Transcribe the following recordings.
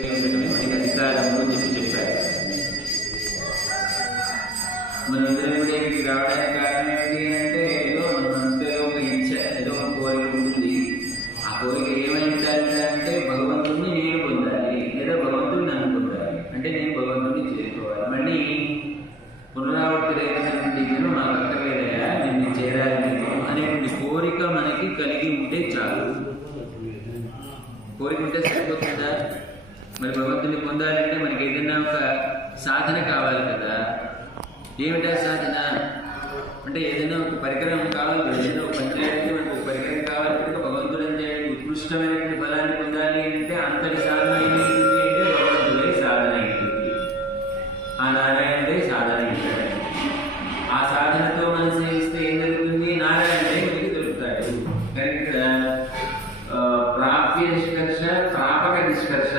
మనకి అధికారంలో చెప్పారు. మన ఇంద్రియకి రావడానికి కారణం ఏంటి అంటే ఏదో మన మనసులో ఒక ఇచ్చ, ఏదో ఒక కోరిక ఉంటుంది. ఆ కోరిక ఏమైంచాలి అంటే భగవంతుడిని నేను పొందాలి, లేదా భగవంతుడు నన్ను పొందాలి, అంటే నేను భగవంతుడిని చేరుకోవాలి. మళ్ళీ పునరావృత్తి రేఖటువంటి జనం నాకు అక్కర్లేదయా, నిన్ను చేరాలి నేను అనేటువంటి కోరిక మనకి కలిగి ఉంటే చాలు. కోరిక ఉంటే సరిపోతుందా? మరి భగవంతుని పొందాలంటే మనకి ఏదైనా ఒక సాధన కావాలి కదా. ఏమిటా సాధన అంటే ఏదైనా ఒక పరికరం కావాలి, ఏదైనా ఒక పని చేయాలంటే మనకు ఒక పరికరం కావాలి. కనుక భగవంతుడు అంటే ఉత్కృష్టమైనటువంటి ఫలాన్ని పొందాలి అంటే అంతటి సాధన ఏంటి అంటే భగవంతుడే సాధన ఏంటి, ఆ నారాయణుడే సాధన ఏంటాడు. ఆ సాధనతో మనం సేవిస్తే ఏం జరుగుతుంది? నారాయణుడే మనకి దొరుకుతాడు. కానీ ఇక్కడ ప్రాప్య నిష్కర్ష, ప్రాపక నిష్కర్ష.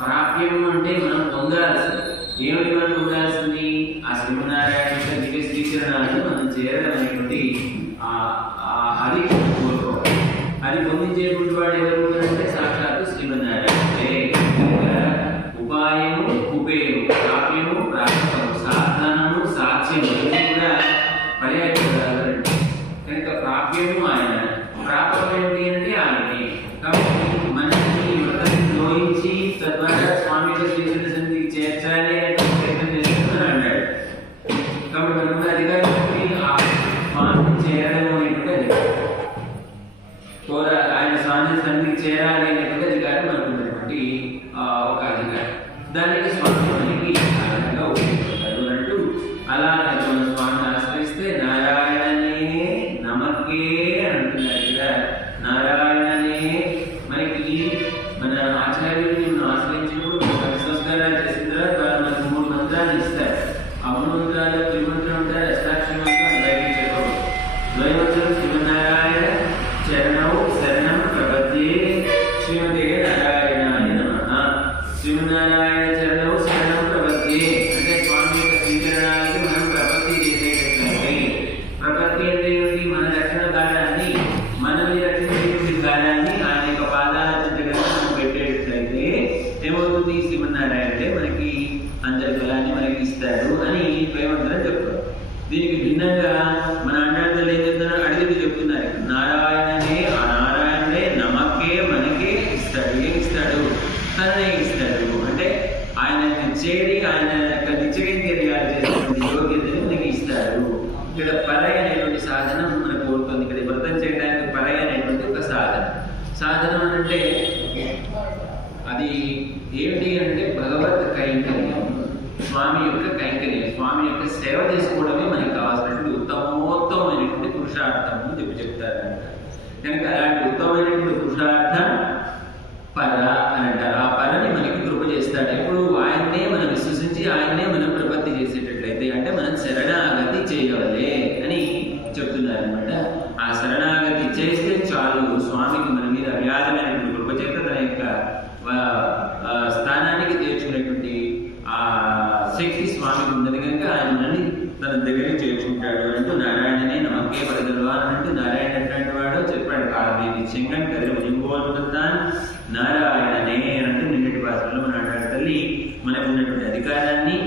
ప్రాప్యము అంటే మనం పొందాల్సింది. ఏమిటి మనం పొందాల్సింది? ఆ శ్రీమన్నారాయణ యొక్క దివ్య శ్రీచరణాలను మనం చేరడం అనేటువంటి అది కోరుకోవాలి. అది పొందించేటువంటి వాడు ఎవరు అంటే సాక్షాత్తు శ్రీమన్నారాయణే. ఉపాయము, ఉపేయము, ప్రాప్యము, ప్రాప్తము, సాధనము, సాధ్యము కూడా పర్యాయపదాలు. కనుక ప్రాప్యము ఆయన, ప్రాప్తం ఏంటి అంటే ఆయనే. కాబట్టి మనకి వ్రతం జోయించి తద్వారా స్వామి శ్రీచరణ సన్నిధికి చేర్చాలి అనే ప్రయత్నం చేస్తున్నారు అన్నాడు. కాబట్టి మనకు అధికారి ఆ స్వామిని చేరడం అనేటువంటి ఆయన స్వామి సన్నిధికి చేరాలి అనేటువంటి అధికారం మనకు ఉన్నటువంటి ఒక అధికారం. దానికి స్వామి మనకి సాధనగా ఉపయోగపడతాడు అంటూ అలా మన స్వామిని ఆశ్రయిస్తే నారాయణనే నమకే అంటున్నారు కదా. నారాయణనే మనకి మన ఆచార్యులు మనం ఆశ్రయించినప్పుడు సంస్కారాలు చేసిన తర్వాత వాళ్ళు మనకు 3 మంత్రాలు ఇస్తారు. ఆ 3 మంత్రాలు త్రిమంత్రం ఉంటారు, అష్టాక్షరి మంత్రం, బయటికి చెప్పవు. ద్వైమంత్రం శ్రీమన్నారాయణ చరణం శరణం ప్రపద్యే శ్రీమతే నారాయణాయ నమః. శ్రీమన్నారాయణ చరణం శరణం ప్రపద్యే అంటే స్వామి యొక్క శ్రీచరణాలకి మనం ప్రపత్తి చేసేటట్లయితే, ప్రపత్తి అంటే ఏమిటి? మన రక్షణ కాలాన్ని, మనల్ని రక్షించేటువంటి కాలాన్ని ఆయన యొక్క పాదాల దగ్గర మనం పెట్టేటట్లయితే ఏమవుతుంది? శ్రీమన్నారాయణే మనకి అందరి ఫలాన్ని మనకి ఇస్తాడు అని ద్వైమంత్రం చెప్తారు. దీనికి భిన్నంగా మన అన్నార్థాలు ఏం చెప్తున్నారు? అడిగి చెప్తున్నారు. నారాయణనే, ఆ నారాయణుడే నమకే మనకే ఇస్తాడు. ఏం ఇస్తాడు? తననే ఇస్తాడు. అంటే ఆయన చేరి ఆయన యొక్క నిత్యకైంకర్యాలు చేసేటువంటి యోగ్యతని మనకి ఇస్తాడు. ఇక్కడ పరయ అనేటువంటి సాధనం మనకు కోరుతుంది. ఇక్కడ వ్రతం చేయడానికి పరయ అనేటువంటి ఒక సాధన. సాధనం అంటే అది ఏమిటి అంటే భగవత్ కైంకర్యం, స్వామి యొక్క కైంకర్యం, స్వామి యొక్క సేవ చేసుకోవడమే మనకి కావాల్సినటువంటి ఉత్తమమైనటువంటి పురుషార్థం అని చెప్తారంట. కనుక అలాంటి ఉత్తమమైనటువంటి పురుషార్థం పర అని అంటారు. ఆ పరని మనకి కృప చేస్తాడు. ఎప్పుడు ఆయన్నే మనం విశ్వసించి ఆయన్నే మనం ప్రపత్తి చేసేటట్లయితే, అంటే మనం శరణాగతి చేయవలే అని చెప్తున్నారు అనమాట. ఆ శరణాగతి చేస్తే చాలు, స్వామికి మన మీద అవ్యాధమైనటువంటి కృప చేత తన యొక్క స్థానానికి చేర్చుకునేటువంటి ఆ శక్తి స్వామికి ఉన్నది. కనుక ఆయన మనల్ని తన దగ్గరికి చేర్చుకుంటాడు అంటూ నారాయణనే నమకే పడగలవా అని అంటూ నారాయణ ఎట్లాంటి వాడో చెప్పాడు. కారణి చెంగన్ కదిరి నింబోల్పుతాన్ నారాయణనే అంటూ నిన్నటి భాషలో మన తల్లి మనకు ఉన్నటువంటి అధికారాన్ని,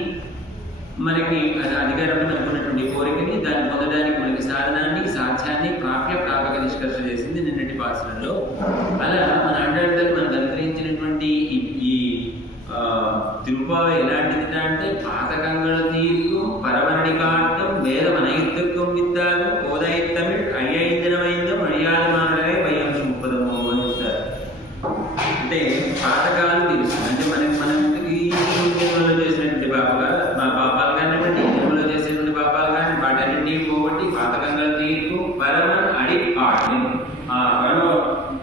మనకి అధికారంలో మనకు ఉన్నటువంటి కోరికని, దాన్ని పొందడానికి మనకి సాధనాన్ని, సాధ్యాన్ని, ప్రాప్య ప్రాపక నిష్కర్ష చేసింది నిన్నటి భాషలలో. అలా మన అడ్డాడితలు మనకు అనుగ్రహించినటువంటి ఈ తిరుపావై ఎలాంటిది అంటే పాతకంగళ తీర్కు పరవరణి కాటం వేదం అనైత్తుకం విద్దాలు కోదైత్తమిళ్ అయ్యైందినమైందం అడియాలి మానడే వయ్యంశ 30 అని చెప్తారు. అంటే పాతకాలం తెలుసు అంటే మనం ఈ జన్మలో చేసినటువంటి పాపాలు కానివ్వండి, జన్మలో చేసినటువంటి పాపాలు కానీ వాటన్నింటినీ పోగొట్టి పాతకంగళ తీర్పు పరమన్ అడి పాఠం ఆ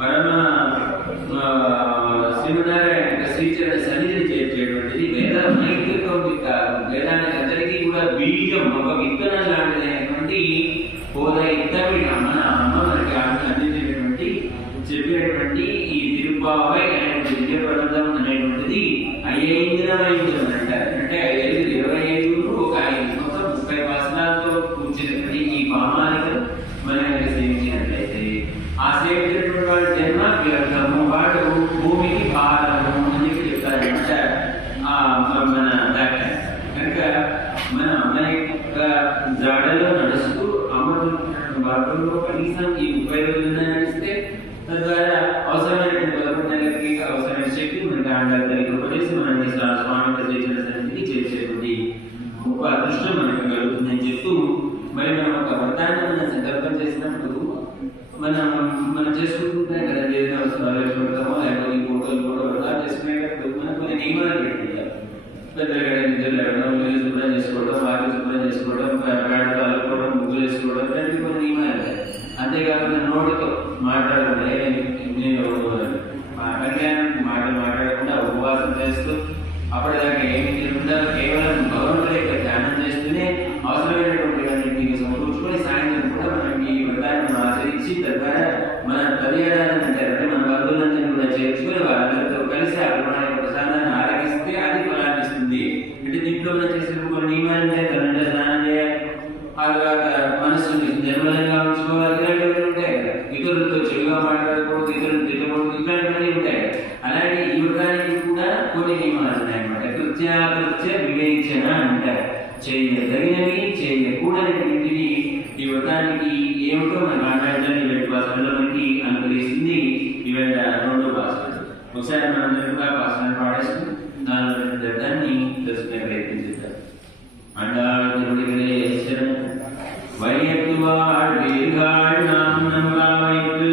పరమ శ్రీమన్నారాయణ శ్రీచరణ సన్నిధిని చేర్చేటువంటిది వేద నైతికం విత్తారు. వేదానికి అందరికీ కూడా బీజం, ఒక విత్తనం లాంటిదైనటువంటి కోదైత్తమిళ్ మన అమ్మ మనకి అందించినటువంటి చెప్పినటువంటి ఈ తిరుపావై అనేటువంటి విద్య ప్రబంధం అనేటువంటిది 5 అంటారు. అంటే 5 25 ఒక 5 మొత్తం 30 వాసనాలతో కూర్చున్నటువంటి ఈ పామాలికను మనం సేవించినట్లయితే ఆ సేవించినటువంటి వాడి జన్మ వ్యర్థము, వాడు భూమికి భారము అని చెప్పి కనీసం ఈ 30 రోజులైనా నడిస్తే తద్వారా అవసరమైనటువంటి 11 నెలలకి అవసరమైన శక్తి మనకి ఆండాలు ఉపదేశం మనం స్వామి చేసిన సన్నిధికి చేసేటువంటి గొప్ప అదృష్టం మనకు కలుగుతుందని చెప్తూ మరి మనం ఒక వ్రతాన్ని మనం సంకల్పం చేసినప్పుడు మనం చేసుకుంటున్నాం కదా, ఏదైనా అవసరాలు వేసుకుంటామో లేకపోతే ఇంకోటో వ్రతాలు చేసుకునేటప్పుడు మనం కొన్ని నియమాలు పెట్టుకుంటాం. పెద్దగా నిద్ర లేవడం, ఇల్లు శుభ్రం చేసుకోవడం, వాకిలు శుభ్రం చేసుకోవడం, పేడలు అల్లుకోవడం, ముగ్గులు వేసుకోవడం, ఇలాంటి కొన్ని నియమాలు. అంతేకాకుండా నోటితో మాట్లాడకుండా నేను మాటలు మాట్లాడకుండా ఉపవాసం చేస్తూ అప్పటిదాకా ఏమి తిరుగుతా కేవలం భగవంతుడి యొక్క ధ్యానం చేస్తూనే అవసరమైనటువంటి సమకూర్చుకొని సాయంత్రం కూడా మనం ఈ వ్రతాన్ని ఆచరించి తద్వారా మన తల్లిదండ్రులు అంటారు అంటే మన బంధువులందరినీ కూడా చేర్చుకొని వాళ్ళందరితో కలిసి ఆ ప్రసాదాన్ని ఆరగిస్తే అది ఫలాన్ని ఇస్తుంది. అంటే దీంట్లో మనం చేసిన కొన్ని నియమాలు ఉంటాయి. తనంటే స్నానం చేయాలి, ఆ తర్వాత మనస్సుని నిర్మలంగా ఉంచుకోవాలి, ఇలాంటివి ఉంటాయి కదా. ఇతరులతో చెడుగా మాట్లాడకూడదు, ఇతరులు తిట్టకూడదు, ఇట్లాంటివన్నీ ఉంటాయి. అలాంటి ఈ వ్రతానికి కూడా కొన్ని నియమాలు ఉన్నాయన్నమాట. కృత్య వివేచన అంటారు. చేయదగినవి చేయకూడనివి ఈ వ్రతానికి ఏమిటో మన మాట్లాడాలని ఇవాళ భాషలో మనకి అనుగ్రహిస్తుంది. ఇవాళ 2 భాషలు ఒకసారి మనం కూడా భాషను పాడేస్తూ దాని వ్రతాన్ని తెలుసుకునే ప్రయత్నం చేద్దాం. అండాళ్ తిరుడిகளே శరణం వైయత్తువాళ్ వీర్గాళ్ నామం వైத்து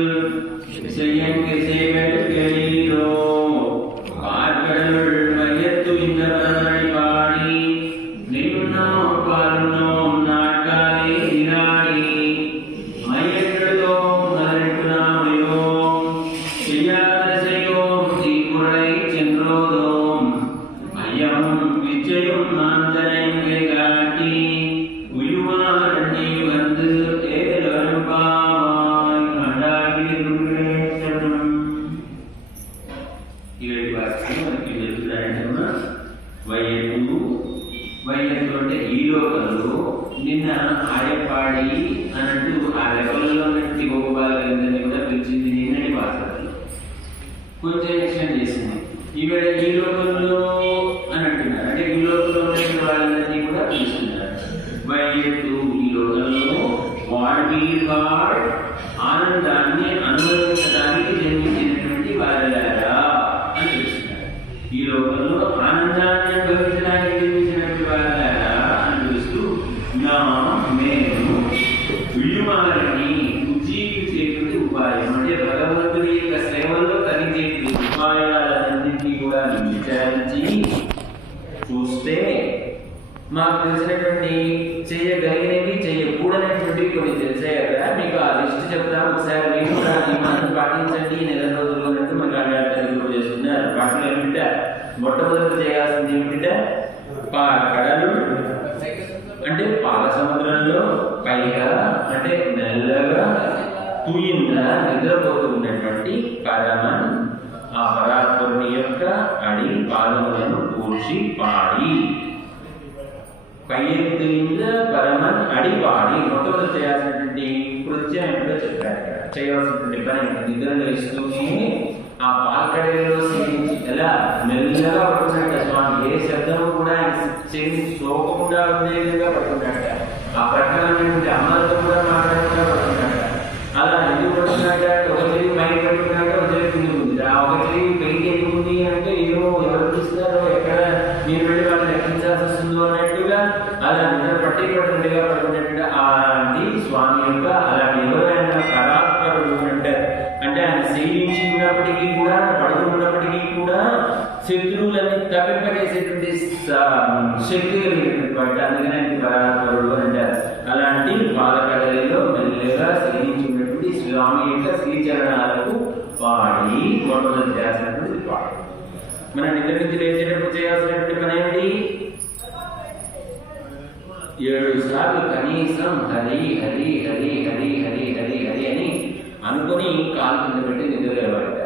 செய்யங்க சேவல்களீரோ பார்க்கடலுள் வையத்து இந்த பரமழை பாடி நின்னுன்னோ பாலுன்னோ நாட்காலே நிராடி மையெழுதோம் மலரெட்டுனாமையோம் செய்யாத செய்யோம் தீக்குறளை சென்றோதோம் ஐயமும் விச்சையும் மாந்தனை காட்டி உயுமாறண்டி வந்து ஏதரும் பாவாய் அண்டாகி சரணம். ఇవేటి భాషలు మనకి చెప్తున్నాయంటే వైయత్తు అంటే ఈ లోకంలో నిన్న ఆయపాడి అన్నట్టు ఆ లెవెల్లో ఉన్నటువంటి గోపాలందరినీ కూడా పిలిచింది నిన్నటి భాషలు కొంచెం ఎక్స్టెండ్ చేసింది. ఈవేళ ఈ లోకంలో అని అంటున్నారు, అంటే ఈ లోకంలో ఉన్న వాళ్ళందరినీ కూడా పిలుస్తున్నారు. వైయత్తు ఈ లోకంలో వాడు ఆనందాన్ని అనుభవించడానికి జన్మించినటువంటి వాళ్ళారా అని పిలుస్తున్నారు. ఈ లోకంలో ఆనందాన్ని అనుభవించడానికి జన్మించినటువంటి వాళ్ళారా అని పిలుస్తూ మేము విలువలని ఉజ్జీవించేటువంటి ఉపాయం అంటే భగవంతుడి యొక్క సేవల్లో కలిగేటువంటి ఉపాయాలన్నింటినీ కూడా విచారించి చూస్తే మాకు తెలిసినటువంటి చేయగలిగినవి చేయకూడనటువంటి కొన్ని తెలిసాయి కదా, మీకు ఆ లిస్ట్ చెప్తాము. ఒకసారి మీరు కూడా నియమాన్ని పాటించండి. నెల రోజులు అన్నట్టు మనకు ఆడాలి చేస్తున్నారు. వాటిలో ఏమిట మొట్టమొదటి చేయాల్సింది ఏమిట కడలు అంటే పాల సముద్రంలో పైగా అంటే మెల్లగా తూయిందా నిద్రపోతూ ఉన్నటువంటి పరమన్ ఆ పరాత్పరుని యొక్క అడి పాదములను కూర్చి పాడి పైఎత్తుల పరమన్ అడిపాడి మొట్టమొదటి చేయాల్సినటువంటి కృత్యం ఎప్పుడో చెప్పారు. చేయాల్సినటువంటి పని నిద్రలో ఇస్తూనే ఆ పాల్కడలో సేవించి ఎలా మెల్లగా పడుతున్నట్ట స్వామి, ఏ శబ్దము కూడా సేవించి సోకకుండా ఉండే విధంగా పడుతున్నట్ట, ఆ ప్రకారమైనటువంటి అమ్మలతో కూడా మాట్లాడకుండా పడుతున్నట్ట. అలా ఎందుకు పడుతున్నట్ట, ఒక చెవి పైకి పడుతున్నట్ట, ఒక చెవి కింద ఉంది. ఆ ఒక చెవి పైకి ఎందుకు ఉంది అంటే ఏమో ఎవరు చూస్తున్నారో ఎక్కడ మీరు వెళ్ళి వాళ్ళని లెక్కించాల్సి వస్తుందో అన్నట్టుగా అలా నిద్ర పట్టినట్టుగా పడుకున్నట్టుగా అది స్వామి యొక్క అలాంటి ఎవరైనా పరాత్పరుడు అంటారు. అంటే ఆయన సేవించినప్పటికీ కూడా పడుతున్నప్పటికీ కూడా శత్రువులని తప్పింపజేసేటువంటి శక్తి కలిగినటువంటి అందుకనే పరాత్పరుడు అంటారు. అలాంటి పాలకడలిలో మెల్లగా సేవించినటువంటి స్వామి యొక్క శ్రీచరణాలకు పాడి మొట్టమొదటి చేయాల్సినటువంటి పాడు. మన నిద్ర నుంచి లేచేటప్పుడు చేయాల్సినటువంటి పని ఏమిటి? 7 సార్లు కనీసం హరి హరి హరి హరి హరి హరి హరి అని అనుకుని కాలు కింద పెట్టి నిద్రలేవాడట.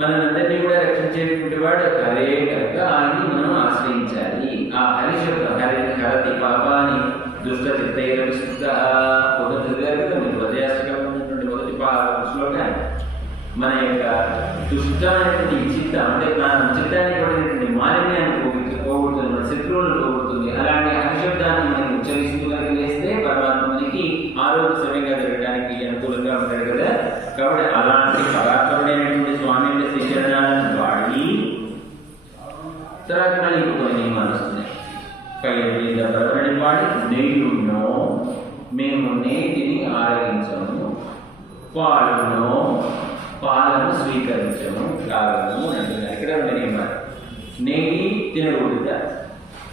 మనందరినీ కూడా రక్షించేటువంటి వాడు హరే కనుక అని మనం ఆశ్రయించాలి. ఆ హరి శబ్దం హరి హరతి పాపాని దుష్ట చిత్తైర విస్తృత ఉన్నటువంటి మొదటి శ్లోకాన్ని మన యొక్క దుష్టమైనటువంటి చిత్తం అంటే మన చిత్తాన్ని పడినటువంటి మాలిన్యాన్ని పోగొడుతుంది, మన శత్రువులను పోగొడుతుంది. అలాంటి హరిశబ్దాన్ని మనం ఉచ్చరిస్తూ వేస్తే పరమాత్మ మనకి ఆరోగ్య సమయంగా జరగడానికి తర్వాత మళ్ళీ ఇంకొక నియమాలు వస్తున్నాయి. పైబడి వాడి నెయ్యున్నో మేము నేతిని ఆరగించము, పాలను స్వీకరించము త్రాగము అని అంటున్నారు. ఇక్కడ ఉన్న నియమాలు నెయ్యి తినకూడదా,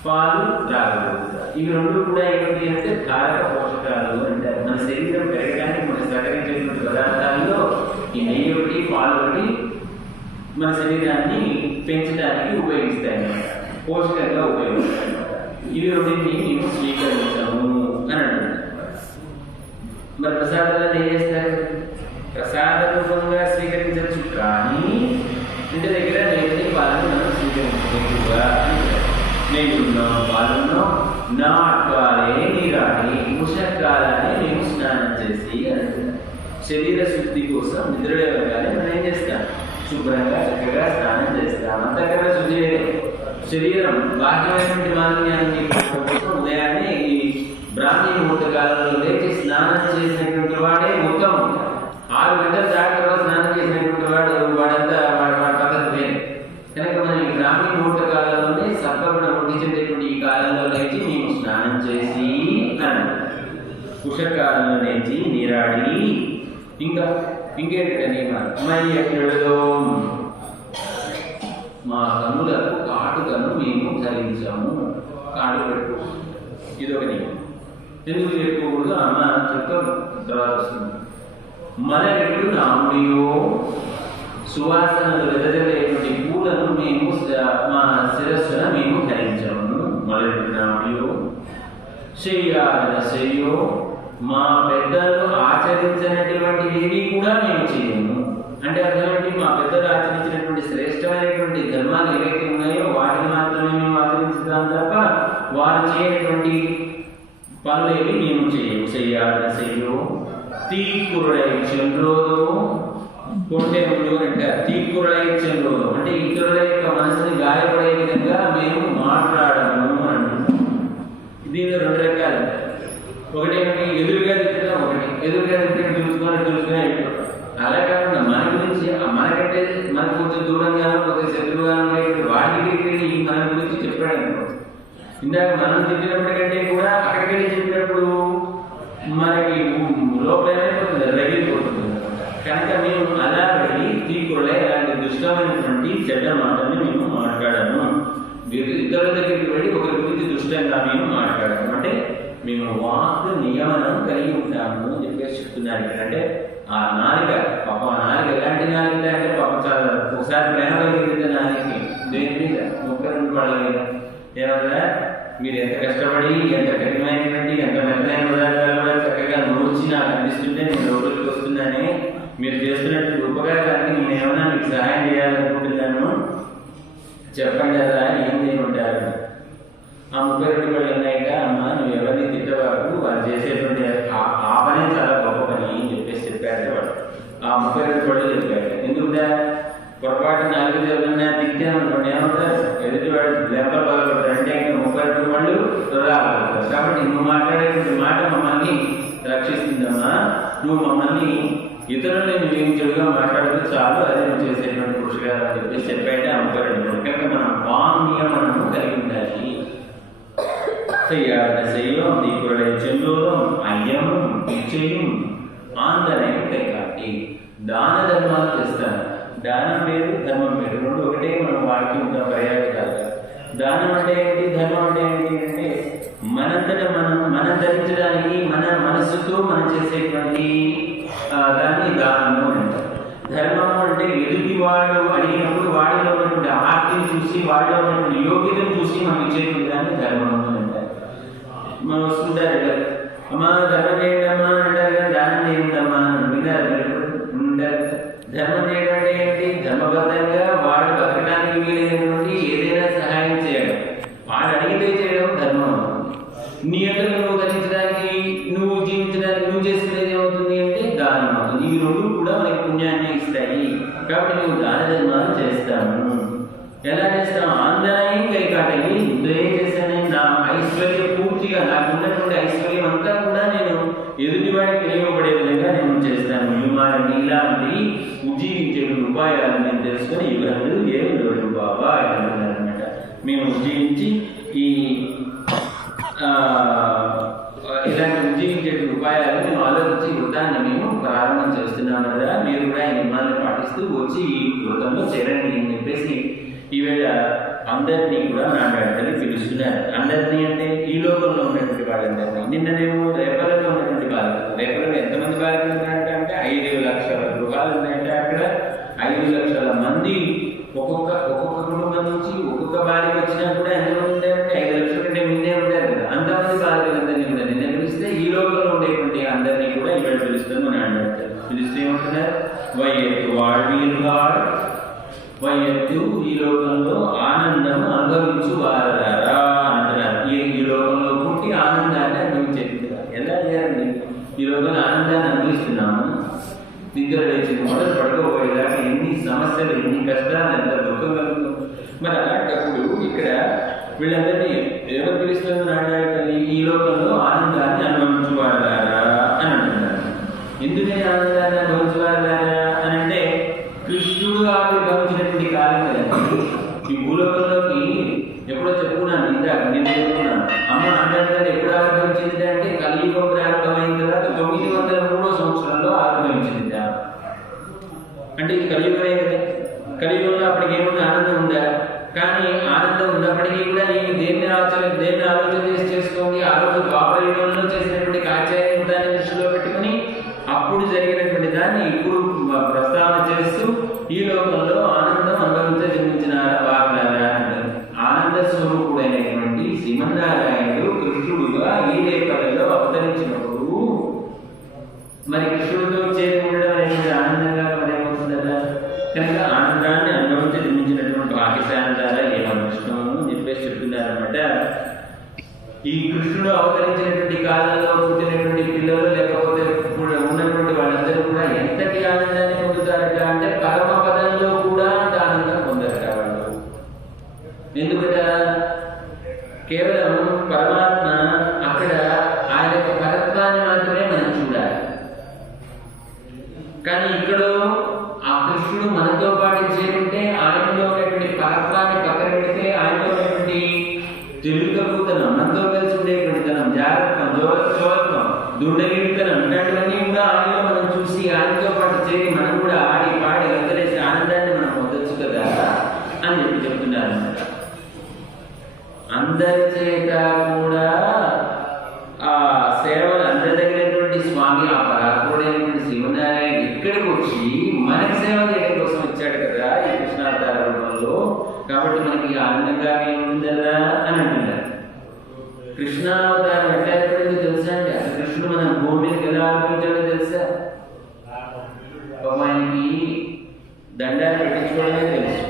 పాలు త్రాగకూడదా. ఇవి రెండు కూడా ఏమిటి అంటే కారక పోషకాలు అంటారు. మన శరీరం పెరగడానికి మన సహకరించేటువంటి పదార్థాల్లో ఈ నెయ్యి ఒకటి పాలు ఒకటి మన శరీరాన్ని పెంచడానికి ఉపయోగిస్తాయి అన్నమాట, పోషకంగా ఉపయోగిస్తాయి అన్నమాట. ఇవి రెండింటిని మేము స్వీకరించాము అని అంటున్నారు. మరి ప్రసాదాలను ఏం చేస్తారు? ప్రసాద రూపంగా స్వీకరించవచ్చు, కానీ ఇంటి దగ్గర నేతి పాలను మనం స్వీకరించకుండా నేనున్నా పాలనో నాట్వాలే నీరాడి ముషక్కాలనే మేము స్నానం చేసి అంటున్నాం. శరీర శుద్ధి కోసం నిద్రలేవగానే మనం ఏం చేస్తాం? శుభ్రంగా చక్కగా స్నానం చేస్తాం. అంతకన్నా శుద్ధి శరీరం బాహ్యమైనటువంటి మాలిన్యాన్ని కోసం ఉదయాన్నే ఈ బ్రాహ్మీ ముహూర్త కాలంలో లేచి స్నానం చేసినటువంటి వాడే ఉత్తమం. 6 గంటల దాటి తర్వాత స్నానం చేసినటువంటి వాడంతా వాడి పద్ధతి వేరే కనుక మనం ఈ బ్రాహ్మీ ముహూర్త కాలంలోనే సర్పగుణం వడ్డించేటటువంటి ఈ కాలంలో లేచి మేము స్నానం చేసి అని కుషకాలంలో లేచి నీరాడి ఇంకేంటంటే నియమాలు మయ్యో మా కన్నులకు కాటుకను మేము ధరించాము. కాటు పెట్టు, ఇదొక నియమం. ఎందుకు చెప్పుకోకూడదు? అమ్మ చెప్తాం తర్వాత వస్తుంది. మలరెడ్డు నాముడియో సువాసనలు వెదజల్లేటువంటి పూలను మేము మా శిరస్సున మేము ధరించాము. మలరెడ్డు నాముడియో చెయ్యో మా పెద్దలు ఆచరించినటువంటివి కూడా మేము చేయము. అంటే అర్థమేంటి? మా పెద్దలు ఆచరించినటువంటి శ్రేష్టమైనటువంటి ధర్మాలు ఏవైతే ఉన్నాయో వాటిని మాత్రమే మేము ఆచరించుతాం తప్ప వారు చేయనటువంటి పనులేవి మేము చెయ్యో తీకురుడై చంద్రోదో కొండెములు అంటారు. తీకురుడై చంద్రోదో అంటే ఇతరుల యొక్క మనసుని గాయపడే విధంగా మేము మాట్లాడము అంటున్నాం. దీనిలో 2 రకాలు. ఒకటేమిటి? ఎదురుగా తిట్టడం, ఒకటి ఎదురుగా తిట్టడం తెలుసుకునే అలా కాకుండా మన గురించి మనకంటే మనకు కొంచెం దూరంగానో కొంచెం శత్రువుగానో వాటికి మన గురించి చెప్పాడు. ఇందాక మనం తిట్టినప్పటికంటే కూడా అక్కడికి వెళ్ళి చెప్పినప్పుడు మనకి లోపల ఏమైపోతుంది, రగిలిపోతుంది. కనుక మేము అలా వెళ్ళి తీకురలే అలాంటి దుష్టమైనటువంటి చెడ్డ మాటల్ని మేము మాట్లాడము. ఇతరుల దగ్గరికి వెళ్ళి ఒకరి గురించి దుష్టంగా మేము మాట్లాడము. అంటే మేము వాక్ నియమనం కలిగి ఉంటాము అని చెప్పేసి చెప్తున్నారు. అంటే ఆ నాలిక పాపం, ఆ నాలిక ఎలాంటి నాలిక అంటే పాపం చాలా ఒకసారి ప్రేమ కలిగింది నాలికి దేని మీద 32 పళ్ళ మీద ఏమన్నా మీరు ఎంత కష్టపడి ఎంత కఠినమైనటువంటి ఎంత మెత్తైన పదార్థాలు కూడా చక్కగా నూర్చి నాకు అందిస్తుంటే నేను లోపలికి వస్తున్నానే, మీరు చేస్తున్నటువంటి ఉపకారానికి నేను ఏమన్నా మీకు సహాయం చేయాలనుకుంటున్నాను, చెప్పండి కదా ఏం చేయమంటారు. ఆ 32 పళ్ళు ఉన్నాయిట, అమ్మ నువ్వు ఎవరిని తిట్టవాకు, వాళ్ళు చేసేటువంటి ఆ పనే చాలా గొప్ప పని అని చెప్పేసి చెప్పారు వాడు. ఆ 32 పళ్ళు చెప్పారు. ఎందుకంటే పొరపాటు 4 ఎవరన్నా తిట్టామనుకోండి ఏమంటారు? ఎదుటివాడు లెంపలు బాగుపడతారు. అంటే ఇంకా 32 పళ్ళు రాబోతారు. కాబట్టి నువ్వు మాట్లాడేటువంటి మాట మమ్మల్ని రక్షిస్తుందమ్మా, నువ్వు మమ్మల్ని ఇతరులని నువ్వేం చెడుగా మాట్లాడుతూ చాలు, అదే నువ్వు చేసేటువంటి పురుషుగారు అని చెప్పేసి చెప్పాయంటే 32 పళ్ళు. కనుక మనం వాంగ్ నియమనము కలిగి ఉండాలి. செய்யும் தீக்குறளை சென்றோரும் ஐயமும் இச்சையும் ఆందోళన కైకాటి. దాన ధర్మాలు చేస్తాను. దానం వేరు, ధర్మం వేరు, 2 ఒకటే మనం వాడుతూ ఉంటాం పర్యాటకాలుగా. దానం అంటే ఏంటి, ధర్మం అంటే ఏంటి అంటే మనంతట మనం ధరించడానికి మన మనస్సుతో మనం చేసేటువంటి దాన్ని దానము అంటారు. ధర్మము అంటే ఎదుటివాడు అడిగినప్పుడు వాడిలో ఉన్నటువంటి ఆర్తిని చూసి వాడిలో ఉన్నటువంటి యోగ్యతను చూసి మనం ఇచ్చేటువంటి దాన్ని ధర్మము అంటారు. మనం వస్తుంటారు అమ్మా ధర్మం చేయడమ్మా అంటారు కానీ దానం చేయండమ్మా ఉంటారు. ధర్మం చేయడం అంటే ఏంటి? ధర్మబద్ధంగా వాడు బతకడానికి వీలైనటువంటి ఏదైనా సహాయం చేయడం, వాడు అడిగితే చేయడం ధర్మం అవుతుంది. నీ అంతలో నువ్వు ధరించడానికి, నువ్వు జీవించడానికి నువ్వు చేసుకునేది ఏమవుతుంది అంటే దానం అవుతుంది. ఇవి 2 కూడా మనకి పుణ్యాన్ని ఇస్తాయి. కాబట్టి నువ్వు దాన ధర్మాలు చేస్తాము. ఎలా చేస్తాం? ఆందోళన కైకాటని ఏం చేశాను, నా ఐశ్వర్యం పూర్తిగా నాకు ఉన్నటువంటి ఐశ్వర్యం అంతా కూడా నేను ఎదుటివాడికి తెలియబడే విధంగా నేను చేస్తాను. యుమాలని ఇలాంటి ఉజ్జీవించే ఉపాయాలు నేను తెలుసుకొని యుగాలు ఏమి బాబా అంటున్నారనమాట. మేము ఉజ్జీవించి ఈ ఇలాంటి ఉజ్జీవించే ఉపాయాలు మేము ఆలోచించి వృత్తాన్ని మేము ప్రారంభం చేస్తున్నాం కదా, మీరు కూడా ఈ నియమాలను పాటిస్తూ వచ్చి ఈ వృత్తంలో చేరండి అని చెప్పేసి ఈవేళ అందరినీ కూడా నాగాడని పిలుస్తున్నారు. అందరినీ అంటే ఈ లోకంలో ఉన్నటువంటి వాళ్ళందరినీ. నిన్ననేమో రేపలలో ఉన్నటువంటి బాలికలు, రేపలలో ఎంతమంది బాలికలు ఉన్నాయంటే అంటే 5 లక్షల గృహాలు ఉన్నాయంటే అక్కడ 5 లక్షల మంది ఒక్కొక్క కుటుంబం నుంచి ఒక్కొక్క బాలిక వచ్చినా కూడా ఎంతమంది ఉంటారంటే 5 లక్షల కంటే ముందే ఉంటారు కదా. అంతమంది బాలికలందరినీ కూడా నిన్న పిలిస్తే ఈ లోకంలో ఉండేటువంటి అందరినీ కూడా ఇక్కడ పిలుస్తాను అని అంటారు. పిలిస్తే ఏమంటున్నారు? వయ్యత్తు వాళ్ళ వయ్యత్తు ఈ లోకంలో ఆనందం అనుభవించు వారదారా అంటున్నారు. ఈ లోకంలో పుట్టి ఆనందాన్ని అనుభవించేట్టుగా ఎలా చేయాలండి? ఈ లోకంలో ఆనందాన్ని అనుభవిస్తున్నాము. నిద్ర లేచిన మొదలు పడుకోబోయేదాకా ఎన్ని సమస్యలు, ఎన్ని కష్టాలు, ఎంత దుఃఖం కలుగుతుంది. మరి అలాంటప్పుడు ఇక్కడ వీళ్ళందరినీ ఎవరు పిలుస్తుంది? నాడాలి ఈ లోకంలో ఆనందాన్ని అనుభవించువారదారా అని అంటున్నారు. ఎందుకని ఆనందాన్ని అనుభవించువారదారా అని అంటే కృష్ణుడు ఆవిర్భవించినటువంటి కాలం కదండి. ఈ భూలోకంలోకి ఎప్పుడో చెప్పుకున్నాను, నేను చెప్పుకున్నాను. అమ్మ అంటే ఎప్పుడు ఆవిర్భవించింది అంటే కలియుగం ప్రారంభమైన తర్వాత 903వ సంవత్సరంలో ఆవిర్భవించింది. అంటే ఇది కలియుగమే కదా. కలియుగంలో అప్పటికి ఏముంది? ఆనందం ఉందా? కానీ ఆనందం ఉన్నప్పటికీ కూడా నేను దేన్ని ఆలోచన చేసుకోండి. ఆ రోజు ద్వాపర యుగంలో చేసినటువంటి కాచార్యాన్ని దృష్టిలో పెట్టుకుని అప్పుడు జరిగినటువంటి దాన్ని ఇప్పుడు ప్రస్తావన చేస్తూ ఈ లోకంలో ఆనందం అనుభవించిన వాగ్దారా అంటారు. ఆనంద స్వరూపుడైనటువంటి శ్రీమన్నారాయణుడు కృష్ణుడుగా ఈ రేపలలో అవతరించినప్పుడు మరి కృష్ణుడితో చేరి ఉండడం అనేది ఆనందంగా మరేమవుతుంది కదా. కనుక ఆనందాన్ని అనుభవించి నిర్మించినటువంటి పాకిస్తాన్ ఏమనిష్టం అని చెప్పేసి చెప్తున్నారనమాట. ఈ కృష్ణుడు అవతరించినటువంటి కాలంలో పుట్టినటువంటి పిల్లలు లేకపోతే ఉన్నటువంటి వాళ్ళందరూ కూడా ఎంతటి ఆనందాన్ని పొందుతారట అంటే పరమ పదంలో కూడా అంత ఆనందం పొందారట వాళ్ళు. ఎందుకంటే కేవలం పరమాత్మ అక్కడ ఆయన యొక్క పరత్వాన్ని మాత్రమే మనం చూడాలి. కానీ ఇక్కడ ఆ కృష్ణుడు మనతో పాటు చేరుంటే ఆయనలో ఉన్నటువంటి పరత్వాన్ని పక్కన పెడితే ఆయనలో ఉన్నటువంటి తెలుగుతనం, మనతో కలిసి ఉండేటువంటి తనం, జాగ్రత్తం, జోత్వం, దుండగిరితనం ఇలాంటివన్నీ కూడా ఆయనలో మనం చూసి ఆయనతో పాటు చేరి మనం కూడా ఆడి పాడి వదిలేసి ఆనందాన్ని మనం పొందొచ్చు కదా అని చెప్తున్నారు అన్నమాట. అందరి చేత కూడా ఆ సేవలు అందదగినటువంటి స్వామి, ఆ పరాకుడైనటువంటి శ్రీమన్నారాయణ ఇక్కడికి వచ్చి మనకి సేవ చేయడం కోసం వచ్చాడు కదా ఈ కృష్ణావతార రూపంలో. కాబట్టి మనకి ఆనందంగా ఏముందా అని అంటున్నారు. కృష్ణావతారం ఎట్లా ఏర్పడిందో తెలుసా అండి? అసలు కృష్ణుడు మన భూమి మీదకి ఎలా ఆలోచించాడో తెలుసా? ఆయనకి దండాలు పెట్టించుకోవడమే తెలుసు,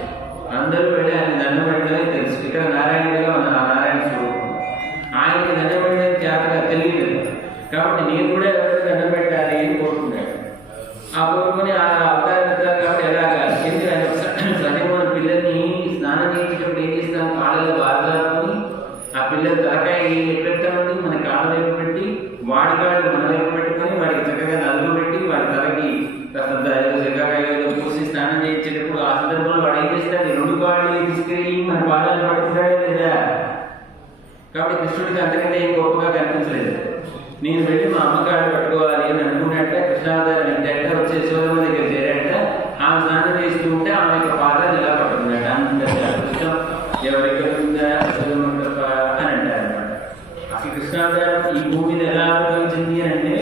అందరూ వెళ్ళి ఆయన దండం పెట్టడమే తెలుసు. ఇక్కడ నారాయణుడిగా మన నారాయణ స్వరూపం, ఆయనకి దండం పెట్టడం చేతగా తెలియదు. కాబట్టి నేను కూడా ఎవరికి దండం పెట్టాలి అని కోరుకున్నాడు. ఆ కోరుకుని ఆ అవతారం కాబట్టి ఎలాగా సజీవన పిల్లల్ని స్నానం చేయించేటప్పుడు ఏం చేస్తాం? కాళ్ళలో బాధని ఆ పిల్లల తలకాయ ఎక్కడెక్కడండి మన కాళ్ళ వైపు పెట్టి వాడి కాళ్ళు మన వైపు పెట్టుకొని వాడికి చక్కగా నలుగు పెట్టి వాడి తలకి చక్కగా పూసి స్నానం చేయించేటప్పుడు ఆ సందర్భంలో వాడు ఏం చేస్తాడు? 2 కాళ్ళు తీసుకెళ్ళి మన పాదాలు పట్టుకుంటాడే లేదా? కాబట్టి కృష్ణుడికి అంతకంటే ఏం గొప్పగా కనిపించలేదు. నేను వెళ్ళి మా అమ్మకాళ్ళు పట్టుకోవాలి అని అనుకున్నట్ట కృష్ణావతారం ఏంటంటే వచ్చే యశోదమ్మ దగ్గర చేరాట. ఆమె స్నానం చేస్తూ ఉంటే ఆమె యొక్క పాదాలు ఇలా పట్టుకున్నట్ట. అంత అదృష్టం ఎవరెక్కడ ఉందా యశోదమ్మ అని అంటారు అనమాట. అసలు కృష్ణావతారం ఈ భూమిని ఎలా ఆలోచించింది అని అంటే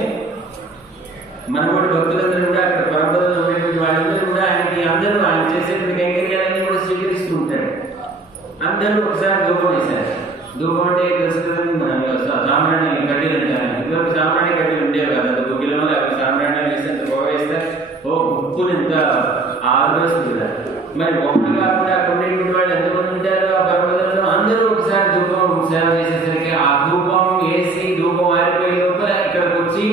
మన కూడా భక్తులందరూ కూడా అక్కడ పరంపరలో ఉన్నటువంటి వాళ్ళందరూ కూడా ఆయనకి అందరూ ఆయన చేసేటువంటి కైంకర్యాలన్నీ కూడా స్వీకరిస్తూ ఉంటాడు. అందరూ ఒకసారి ధూపం వేశారు. ధూపం అంటే తెలుసుకుని మనం సాంబ్రాణి కడ్డీలు అంటారు. ఇదివరకు సాంబ్రాణి కడ్డీలు ఉండేవి కదా, గిలమలు అవి సాంబ్రాణి వేస్తే అంత పొగ వేస్తే ఉప్పుని ఎంత ఆలోచిస్తుంది కదా. మరి ఒక్కరు కాకుండా కొన్నింటి వాళ్ళు ఎంతమంది ఉంటారు ఆ పర్వతంలో? అందరూ ఒకసారి ధూపం సేవ చేసేసరికి ఆ ధూపం వేసి ధూపం ఆరిపోయే లోపల ఇక్కడికి వచ్చి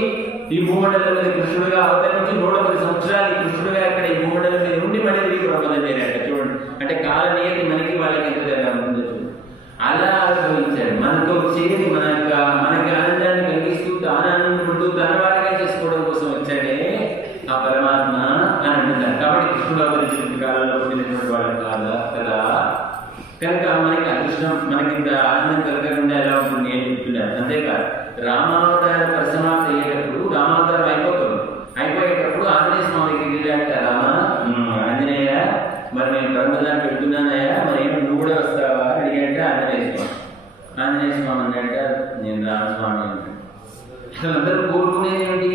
ఈ భూమండలం మీద కృష్ణుడిగా అవతరించి 110 సంవత్సరాలు కృష్ణుడిగా ఇక్కడ ఈ భూమండలం మీద ఉండి మళ్ళీ తిరిగి ప్రబంధం చేయాలి. చూడండి, అంటే కాలనీయకి మనకి వాళ్ళకి ఎంత తేడా ఉంటుందో చూడండి. అలా అనుభవించాడు. మనతో చేరి మనకి ఆనందాన్ని కలిగిస్తూ ఆనందపడుతూ తన వారిగా చేసుకోవడం కోసం వచ్చాడే ఆ పరమాత్మ అని అంటున్నారు. కాబట్టి కృష్ణుడు అవతరించిన కాలంలో పుట్టినటువంటి వాళ్ళు కాదా కదా. కనుక మనకి అదృష్టం కృష్ణ మనకి ఇంత ఆనందం కలగకుండా ఎలా ఉంటుంది నేను చెప్తున్నాను. అంతేకాదు రామావతార పరిసమాప్తి అయ్యేటప్పుడు రామావతారం అయిపోయేటప్పుడు ఆంజనేయ స్వామి దగ్గరికి వెళ్ళాక రామ ఆంజనేయ మరి నేను పరమదాన్ని పెడుతున్నానయ్యా మరి ఏమి నువ్వు కూడా వస్తావా అని అడిగాట ఆంజనేయ స్వామి అన్నట్ట నేను రామస్వామి అంటే అసలు అందరూ కోరుకునేది ఏమిటి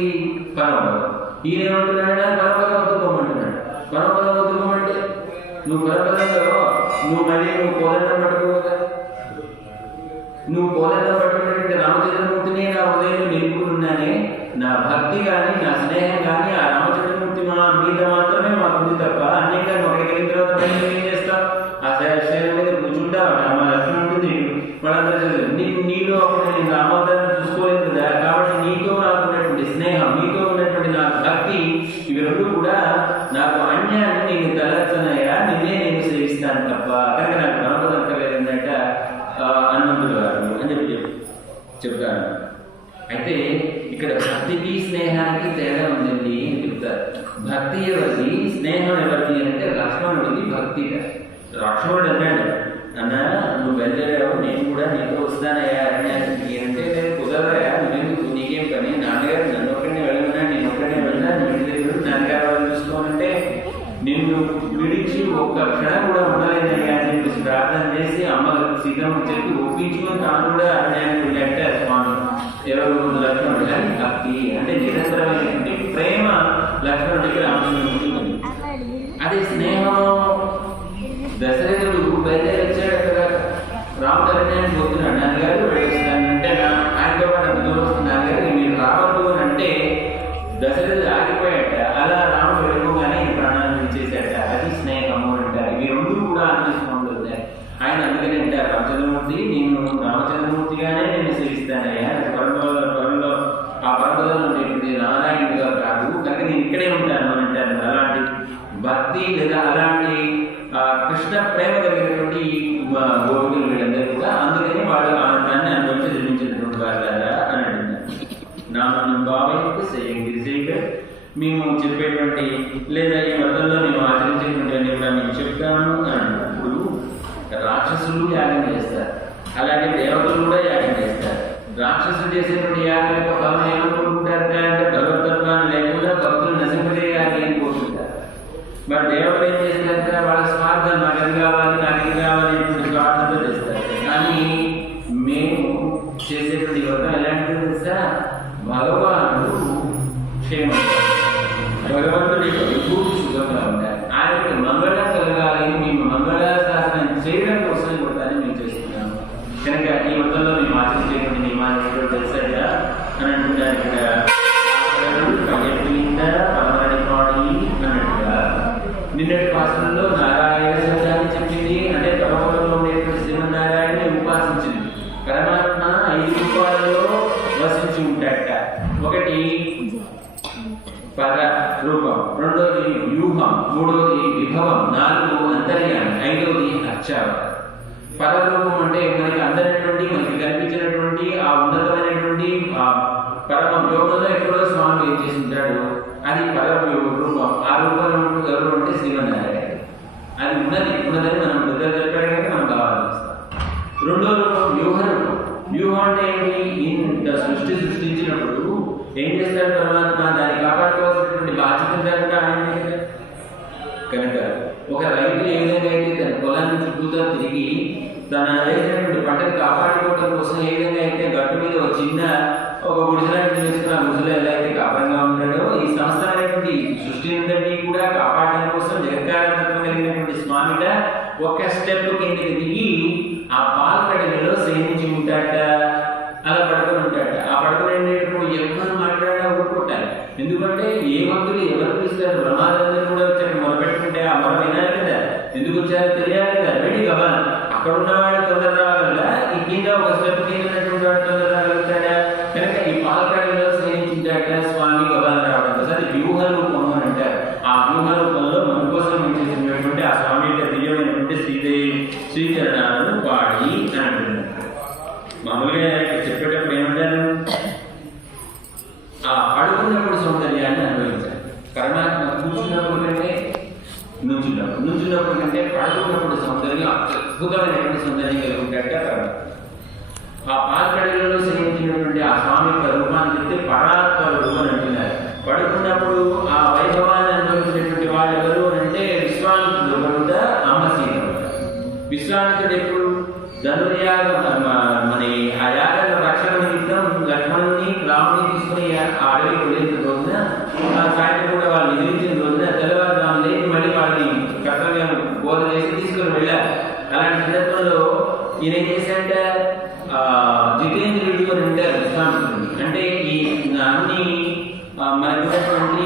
పరమపదం. ఈయన ఏమంటున్నాడా పరమపదం వద్దుకోమంటున్నాడు. పరమపదం వద్దుకోమంటే నువ్వు పరమపదంలో నువ్వు కోదండం పట్టుకోగా నువ్వు కోదండం పట్టుకున్నటువంటి రామచంద్రమూర్తిని నా హృదయంలో నిలుపుకున్నానే నా భక్తి కానీ నా స్నేహం కానీ ఆ రామచంద్రమూర్తి మీద మాత్రమే మాకుంది తప్ప అన్నింటిలో ఒకరికి వెళ్ళిన తర్వాత ఏం చేస్తావు ఆ శరీరం మీద కూర్చుంటావు మా లక్ష్యం ఉంటుంది వాళ్ళందరూ నీలో అప్పుడు నేను రామోదయాన్ని చూసుకోలేదు కదా కాబట్టి నీతో నాకు ఉన్నటువంటి స్నేహం నీతో ఉన్నటువంటి నా భక్తి ఇవి రెండు కూడా నాకు అన్యాన్ని నేను తలెత్తనయ్యా నేను సేవిస్తాను తప్ప కనుక నాకు పరమపదక్కర్లేదంట హనుమంతుడు గారు అని చెప్తాను. అయితే ఇక్కడ భక్తికి స్నేహానికి తేడా ఉందండి అని చెప్తారు. భక్తి ఎవరిది స్నేహం ఎవరిది అంటే లక్ష్మణుడిది భక్తి. లక్ష్మణుడు అన్నాడు అన్న నువ్వు బయలుదేరావు నేను కూడా నీతో వస్తానయ్యా అంటే కుదరదయా నువ్వెందుకు నీకేం పని నాన్నగారు నన్ను ఒక్కడిని వెళ్ళమన్నా నేను ఒక్కడినే వెళ్ళినా నేను దగ్గర నాన్నగారు వాళ్ళు చూసుకోమంటే నిన్ను విడిచి ఒక్క క్షణం కూడా ఉండలేదయ్యా అని చెప్పేసి ప్రార్థన చేసి అమ్మ సీతమ్మ చెప్పి ఒప్పించుకొని తాను కూడా అన్యాయానికి వెళ్ళాట స్వామి. ఎవరు లక్ష్మణుడు కానీ భక్తి అంటే నిరంతరమైనటువంటి ప్రేమ లక్ష్మణుడికి రామచంద్రుడికి ఉంది. అదే స్నేహం దశరథుడు బయలుదేరి వచ్చాడు కదా రాముడు అరణ్యానికి పోతున్నాడు నాన్నగారు వెళ్ళొస్తానంటే ఆయనతో పాటు అంత దూరం వస్తుంది నాన్నగారు మీరు రావద్దు అని అంటే దశరథుడు ఆగిపోయాట. అలా రాముడు వెళ్ళిపోగానే ప్రాణాలను ఇచ్చేసాట. అది స్నేహము అంటారు. ఇవి రెండు కూడా ఆనందిస్తున్నాడు ఆయన. అందుకని అంటారు రామచంద్రమూర్తి నేను రామచంద్రమూర్తిగానే నేను సేవిస్తానయ్యా పరంలో ఆ పరంపరలో ఉండేటువంటి నారాయణుడిగా కాదు కనుక నేను ఇక్కడే ఉంటాను అని అంటారు. అలాంటి భక్తి లేదా అలాంటి కృష్ణ ప్రేమ కలిగినటువంటి గోపికలు వీళ్ళందరూ కూడా అందుకని వాళ్ళు ఆనందాన్ని అనుభవించి నిర్మించినటువంటి వారు కదా అని అంటున్నారు. నామం బాబాయ్కు గిరిశేఖర్ మేము చెప్పేటువంటి లేదా ఈ వ్రతంలో మేము ఆచరించేటువంటి కూడా మేము చెప్తాను అని అన్నప్పుడు రాక్షసులు యాగం చేస్తారు, అలాగే దేవతలు కూడా యాగం చేస్తారు. రాక్షసులు చేసేటువంటి యాగం యొక్క ఫలం ఏమనుకుంటారు అంటే భగవద్తత్వాన్ని లేకుండా భక్తులు నశింపజేయాలి అని కోరుకుంటారు. మరి దేవతలు ఏం చేస్తారంటే వాళ్ళ స్వార్థం నాకు అది కావాలి నాకు ఇది కావాలి అనేటువంటి స్వార్థంతో చేస్తారు. కానీ మేము చేసేటువంటి వ్రతం ఎలాంటిది తెలుసా భగవానుడు క్షేమం భగవంతుడి విభూతి సుఖంగా ఉండాలి ఆయనకి మంగళం కలగాలని మేము మంగళాశాసనం చేయడం కోసం ఈ వ్రతాన్ని మేము చేస్తున్నాము. కనుక ఈ వ్రతంలో మేము ఆచరించేటువంటి నియమాలు తెలుసా అని అంటున్నారు. ఇక్కడ అన్నట్టుగా నిన్నటి పాసనంలో నారాయణ శబ్దాన్ని చెప్పింది అంటే పరమపదంలో ఉండేటువంటి శ్రీమన్నారాయణని ఉపాసించింది. పరమాత్మ 5 రూపాలలో వసించి ఉంటాడట. ఒకటి పర రూపం, రెండోది వ్యూహం, మూడోది విభవం, 4 అంతర్యామి, 5వది అర్చావతారం. పరరూపం అంటే మనకి అందరినటువంటి మనకి కనిపించినటువంటి ఆ ఉన్నతమైనటువంటి ఆ పరమ వ్యోమంలో ఎక్కడో స్వామి ఏం చేసి ఉంటాడు అది రూపం. ఆ రూపంలో ఎవరు అంటే శ్రీమన్నారాయణ. అది ఉన్నదని మనం తెలిపాడు కనుక మనం భావిస్తాం. రెండో రూపం వ్యూహ రూపం. వ్యూహం అంటే ఏంటి ఇంత సృష్టించినప్పుడు ఏం చేస్తాడు పరమాత్మ దాన్ని కాపాడుకోవాల్సినటువంటి బాధ్యత ఆయన. కనుక ఒక రైతు ఏ విధంగా అయితే తన పొలాన్ని చుట్టూతో తిరిగి తన వేసినటువంటి పంటను కాపాడుకోవడం కోసం ఏ విధంగా అయితే గట్టు మీద ఒక గుడిసెలాంటి చేసుకున్న గుడిసెలో ఎలా అయితే కాపాడుగా ఉంటాడో ఈ సంస్థమైనటువంటి సృష్టి అందరినీ కూడా కాపాడడం కోసం జగత్కారణత్వం కలిగినటువంటి స్వామిట ఒక స్టెప్ కిందకి దిగి ఆ పాల్కడలిలో సేవించి ఉంటాడట. అలా పడుకొని ఉంటాడట. ఆ పడుకునేటప్పుడు ఎవరు మాట్లాడినా ఊరుకుంటారు. ఎందుకంటే ఏ మంత్రులు ఎవరు పిలుస్తారు బ్రహ్మానందరూ కూడా వచ్చారు మొదలుపెట్టుకుంటే ఆ మొర వినాలి కదా, ఎందుకు వచ్చారో తెలియాలి కదా. రెడీ కదా అక్కడ ఉన్నవాడు తొందర రాగలరా ఈ కింద ఒక స్టెప్ కింద ఉన్నటువంటి వాడు తొందర రాగలుగుతాడా. కనుక ఈ పాల్కడలిలో సేవించాడట స్వామి గబాలను రావడం కోసం అది వ్యూహ రూపం అని అంటారు. ఆ వ్యూహ రూపంలో మన కోసం చేసినటువంటి ఆ స్వామి యొక్క దివ్యమైనటువంటి శ్రీచరణాలను పాడి అని అంటున్నారు. మామూలుగా చెప్పేటప్పుడు ఏమంటారు ఆ పడుకున్నప్పుడు సౌందర్యాన్ని అనుభవించాలి. పరమాత్మ కూర్చున్నప్పుడు కంటే నుంచున్నప్పుడు కంటే పడుకున్నప్పుడు సౌందర్యం అద్భుతమైనటువంటి సౌందర్యం కలిగి ఉంటాడట పరమాత్మ. ఆ పాలకడలలో శ్రమించినటువంటి ఆ స్వామి యొక్క రూపాన్ని చెప్తే పరాత్మ రూపం అని అంటున్నారు. పడుకున్నప్పుడు ఆ వైభవాన్ని అనుభవించినటువంటి వాళ్ళు ఎవరు అంటే విశ్వామిత్రుడు కనుక అమ్మ సీత. విశ్వామిత్రుడు ఎప్పుడు ధనుర్యాగం మన ఆ యాగ రక్షణ నిమిత్తం లక్ష్మణుని రాముని తీసుకుని ఆ అడవికి వెళ్ళిన రోజున సాయంత్రం కూడా వాళ్ళు ఎదిరించిన రోజున తెల్లవారుజాము లేని మళ్ళీ వాళ్ళని కర్తవ్యం బోధ చేసి తీసుకుని వెళ్ళారు. అలాంటి సందర్భంలో ఈయన ఏం చేశాడంటే జితేంద్రుడు అని ఉంటారు విశ్వామిత్రుడిని. అంటే ఈ అన్ని మనకున్నటువంటి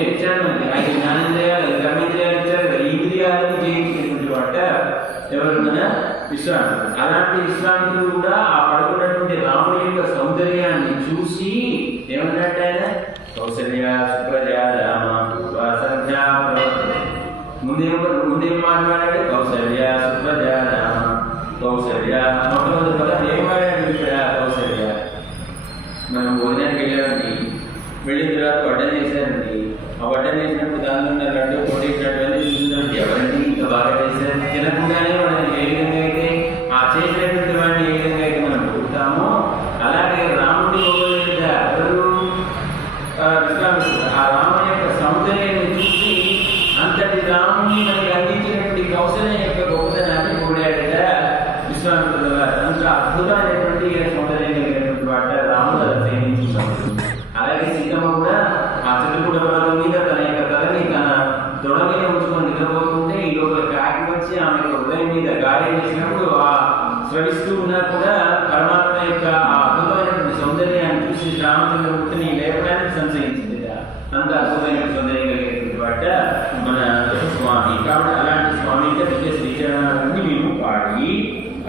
ఏం ఇచ్చాడు మనకి 5 జ్ఞానేంద్రియాలు 5 కర్మేంద్రియాలు ఇచ్చారు కదా, ఈ ఇంద్రియాలను జయించినటువంటి వాట ఎవరు మన విశ్వామిత్రుడు. అలాంటి విశ్వామిత్రుడు కూడా ఆ పడుకున్నటువంటి రాముడి యొక్క సౌందర్యాన్ని చూసి ఏమన్నట్టు ఆయన కౌసల్య సుప్రజా రామ సంధ్యా ముందేం మాట్లాడాడు కౌసల్య సుప్రజా రామ కౌసల్య మొట్టమొదటి పదం ఏం వాడాడు ఇక్కడ కౌసల్య. మనం భోజనానికి వెళ్ళామండి, వెళ్ళిన తర్వాత వడ్డన చేశారండి. ఆ వడ్డన చేసినప్పుడు దానిలో ఉన్న లడ్డు కొట్టేసినటువంటి చూసినట్టు ఎవరండి ఇంకా బాగా చేశారు. తినకుండానే మనం ఏ విధంగా అయితే ఆ చేసినటువంటి వాడిని ఏ విధంగా అయితే మనం పొగుతామో అలాగే రాముడి ఎవరు విశ్వామిత్రుడు ఆ రాముడి యొక్క సౌందర్యాన్ని చూసి అంతటి రాముని మనకి అందించినటువంటి కౌశల్య యొక్క గొప్పతనాన్ని పొగిడాడట విశ్వామిత్రుడు గారు. అంత అద్భుతమైనటువంటి సౌందర్యం కలిగినటువంటి వాట రాముడు అలా సేవించుకున్నాడు. అలాగే సీతమ్మ కూడా ఆ చెట్టుకూడ పర్వతం మీద తన యొక్క తలని తన దొడ మీద ఉంచుకొని నిద్రపోతుంటే ఈ లోపల కాకి వచ్చి ఆమె యొక్క హృదయం మీద గాయం చేసినప్పుడు ఆ స్రవిస్తూ ఉన్నా కూడా పరమాత్మ యొక్క ఆ అద్భుతమైనటువంటి సౌందర్యాన్ని చూసి రామచంద్రమూర్తిని లేపడానికి సంశయించింది. అంత అద్భుతమైన సౌందర్యం కలిగినటువంటి వాట మన స్వామి. కాబట్టి అలాంటి స్వామి యొక్క శ్రీచరణాలన్నీ మేము పాడి